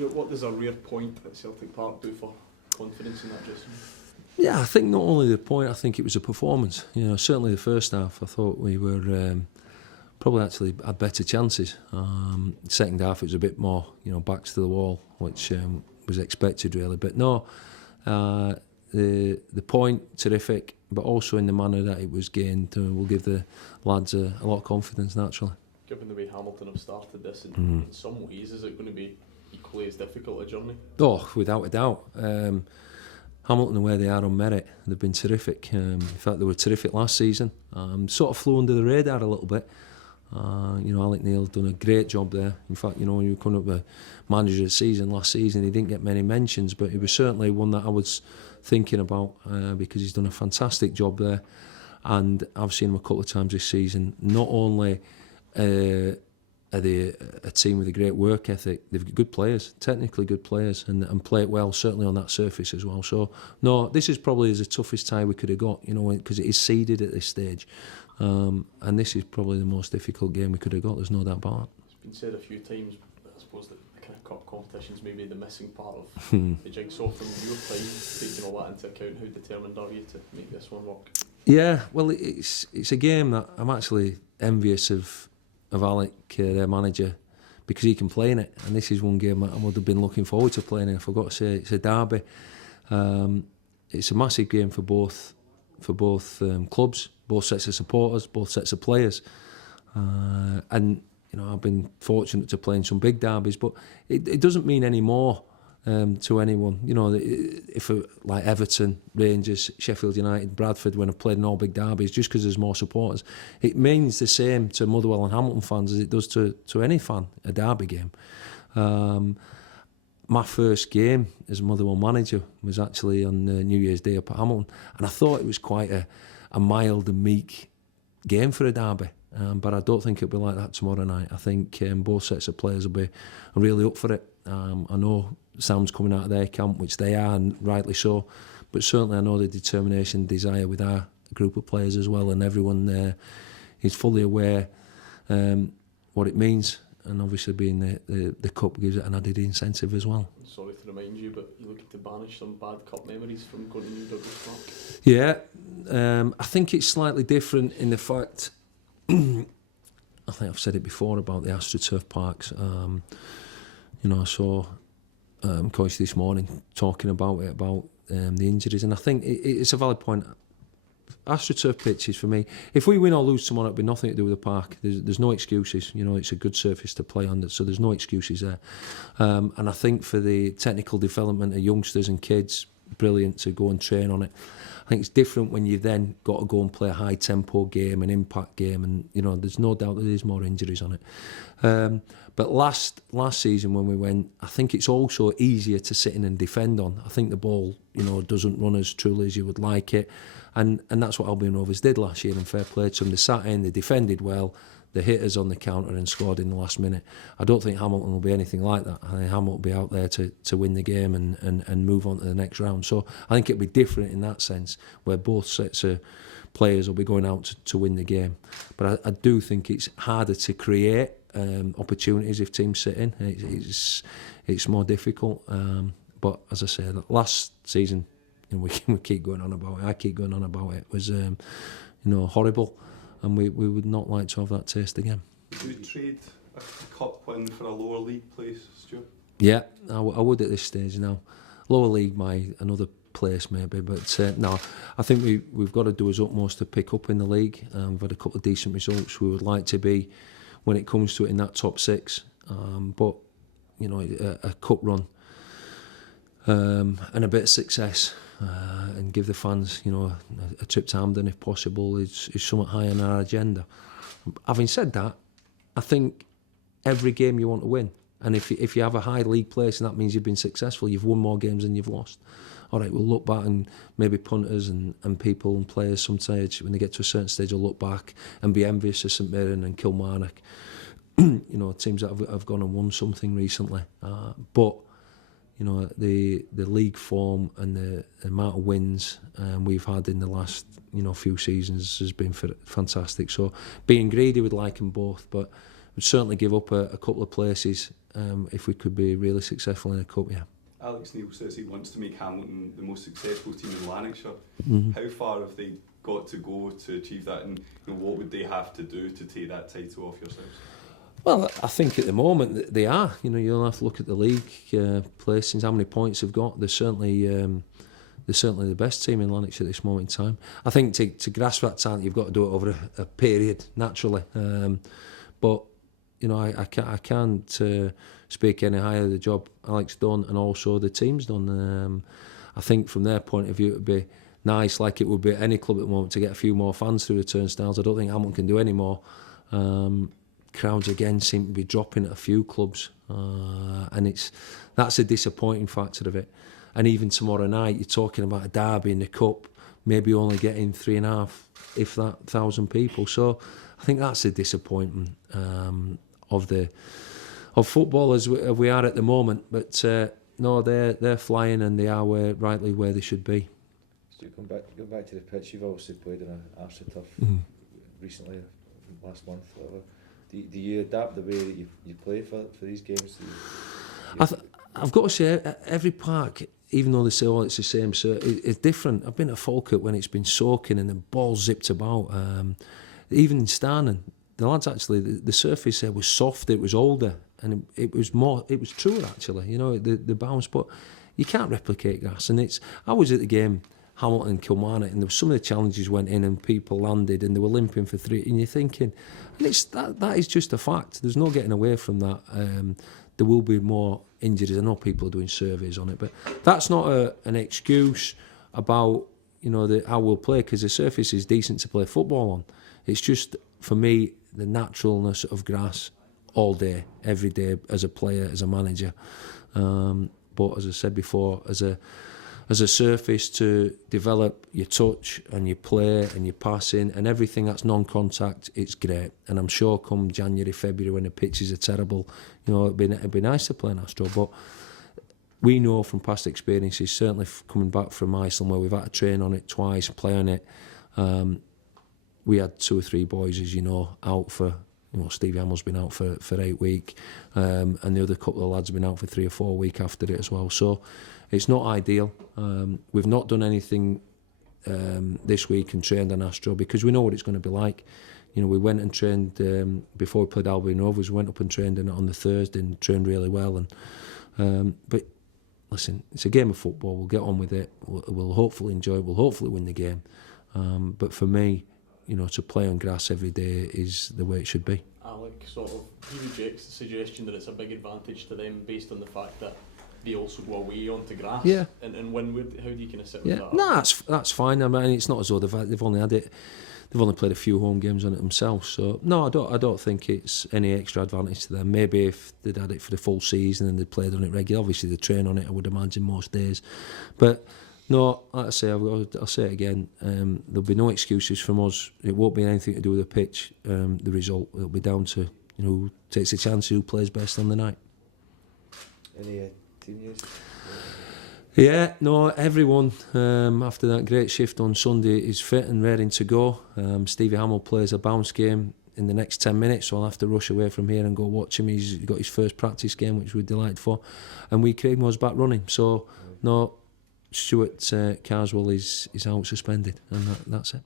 Stuart, what does a rare point at Celtic Park do for confidence in that dressing room? Yeah, I think not only the point, I think it was a performance. You know, certainly the first half, I thought we were probably actually had better chances. Second half, it was a bit more, you know, backs to the wall, which was expected really. But no, the point terrific, but also in the manner that it was gained, will give the lads a lot of confidence naturally. Given the way Hamilton have started this, in some ways, is it going to be equally as difficult a journey? Oh, without a doubt. Hamilton and where they are on merit, they've been terrific. In fact, they were terrific last season. Sort of flew under the radar a little bit. You know, Alec Neil done a great job there. In fact, you know, when you were coming up with manager of the season last season, he didn't get many mentions, but he was certainly one that I was thinking about because he's done a fantastic job there. And I've seen him a couple of times this season. Not only are they a team with a great work ethic, they've got good players, technically good players, and play it well, certainly on that surface as well. So, no, this is probably the toughest tie we could have got, you know, because it is seeded at this stage. And this is probably the most difficult game we could have got, there's no doubt about it. It's been said a few times, but I suppose that the kind of cup competition's maybe the missing part of the jigsaw from your time, taking all that into account. How determined are you to make this one work? Yeah, well, it's a game that I'm actually envious of Alec, their manager, because he can play in it, and this is one game I would have been looking forward to playing in. I forgot to say it's a derby. It's a massive game for both clubs, both sets of supporters, both sets of players, and you know, I've been fortunate to play in some big derbies, but it doesn't mean any more to anyone. You know, if like Everton, Rangers, Sheffield United, Bradford, when I've played in all big derbies, just because there's more supporters, it means the same to Motherwell and Hamilton fans as it does to any fan, a derby game. My first game as Motherwell manager was actually on New Year's Day up at Hamilton, and I thought it was quite a mild and meek game for a derby. But I don't think it'll be like that tomorrow night. I think both sets of players will be really up for it. I know Sam's coming out of their camp, which they are, and rightly so. But certainly I know the determination, desire with our group of players as well, and everyone there is fully aware what it means. And obviously being the cup gives it an added incentive as well. Sorry to remind you, but you're looking to banish some bad cup memories from going to New Douglas Park? Yeah, I think it's slightly different in the fact, I think I've said it before about the AstroTurf parks. You know, I saw Coach this morning talking about it, about the injuries, and I think it's a valid point. AstroTurf pitches for me, if we win or lose tomorrow, it'll be nothing to do with the park. There's no excuses. You know, it's a good surface to play on, so there's no excuses there. And I think for the technical development of youngsters and kids, brilliant to go and train on it. I think it's different when you've then got to go and play a high tempo game, an impact game, and you know, there's no doubt that there's more injuries on it. But last season when we went, I think it's also easier to sit in and defend on. I think the ball, you know, doesn't run as truly as you would like it, and that's what Albion Rovers did last year. And fair play to them, they sat in, they defended well, they hit us on the counter and scored in the last minute. I don't think Hamilton will be anything like that. I think Hamilton will be out there to win the game and move on to the next round. So I think it'll be different in that sense, where both sets of players will be going out to win the game. But I do think it's harder to create opportunities if teams sit in. It's more difficult. But as I said, last season, you know, we keep going on about it. I keep going on about it. It was you know, horrible. And we would not like to have that taste again. Would you trade a cup win for a lower league place, Stuart? Yeah, I would at this stage now. Lower league, another place maybe, but no, I think we've got to do our utmost to pick up in the league. We've had a couple of decent results. We would like to be, when it comes to it, in that top six. But you know, a cup run and a bit of success. And give the fans, you know, a trip to Hampden if possible is somewhat high on our agenda. Having said that, I think every game you want to win, and if you have a high league place and that means you've been successful, you've won more games than you've lost. All right, we'll look back, and maybe punters and people and players sometimes when they get to a certain stage will look back and be envious of St Mirren and Kilmarnock, you know, teams that have gone and won something recently. But you know, the league form and the amount of wins we've had in the last, you know, few seasons has been fantastic. So being greedy, would like them both, but We'd certainly give up a couple of places if we could be really successful in a cup. Yeah. Alex Neil says he wants to make Hamilton the most successful team in Lanarkshire. Mm-hmm. How far have they got to go to achieve that, and what would they have to do to take that title off yourselves? Well, I think at the moment they are. You'll have to look at the league placings, how many points they've got. They're certainly the best team in Lanarkshire at this moment in time. I think to grasp that talent, you've got to do it over a period, naturally. But I can't speak any higher of the job Alex done and also the team's done. I think from their point of view, it would be nice, like it would be at any club at the moment, to get a few more fans through the turnstiles. I don't think Hamilton can do any more. Crowds again seem to be dropping at a few clubs, and that's a disappointing factor of it. And even tomorrow night, you're talking about a derby in the cup, maybe only getting 3,500, if that, 1,000 people. So I think that's a disappointment of football as we are at the moment. But no, they're flying, and they are rightly where they should be. So going back to the pitch, you've obviously played in an AstroTurf recently, last month, whatever. Do you adapt the way that you play for these games? I've got to say, every park, even though they say, it's the same, so it's different. I've been at Falkirk when it's been soaking and the ball zipped about. Even in Starnan, the lads actually, the surface there was softer, it was older, and it was truer actually, the bounce. But you can't replicate grass. And I was at the game, Hamilton and Kilmarnock, and there were some of the challenges went in and people landed and they were limping for 3, and you're thinking, and that is just a fact. There's no getting away from that. There will be more injuries. I know people are doing surveys on it, but that's not an excuse about how we'll play, because the surface is decent to play football on. It's just, for me, the naturalness of grass all day, every day, as a player, as a manager. But as I said before, as a surface to develop your touch and your play and your passing and everything that's non-contact, it's great. And I'm sure come January, February, when the pitches are terrible, it'd be nice to play in Astro. But we know from past experiences, certainly coming back from Iceland, where we've had to train on it twice, play on it. We had 2 or 3 boys, as you know, out for. Stevie Hamill's been out for 8 weeks, and the other couple of lads have been out for 3 or 4 weeks after it as well. So it's not ideal. We've not done anything this week and trained on Astro because we know what it's going to be like. We went and trained before we played Albion Rovers. We went up and trained in it on the Thursday and trained really well. And but listen, it's a game of football. We'll get on with it. We'll hopefully enjoy it. We'll hopefully win the game. But for me, to play on grass every day is the way it should be. Alec he rejects the suggestion that it's a big advantage to them based on the fact that they also go away onto grass. Yeah. And Winwood, how do you kind of sit with that? No, that's fine. I mean, it's not as though they've only had it. They've only played a few home games on it themselves. So no, I don't think it's any extra advantage to them. Maybe if they'd had it for the full season and they'd played on it regularly, obviously they train on it, I would imagine, most days. But no, like I say, I'll say it again, there'll be no excuses from us. It won't be anything to do with the pitch, the result. It'll be down to who takes a chance, who plays best on the night. Any team news? Yeah, no, everyone after that great shift on Sunday is fit and ready to go. Stevie Hamill plays a bounce game in the next 10 minutes, so I'll have to rush away from here and go watch him. He's got his first practice game, which we're delighted for. And Craig was back running, so no, Stuart Carswell is out suspended, and that's it.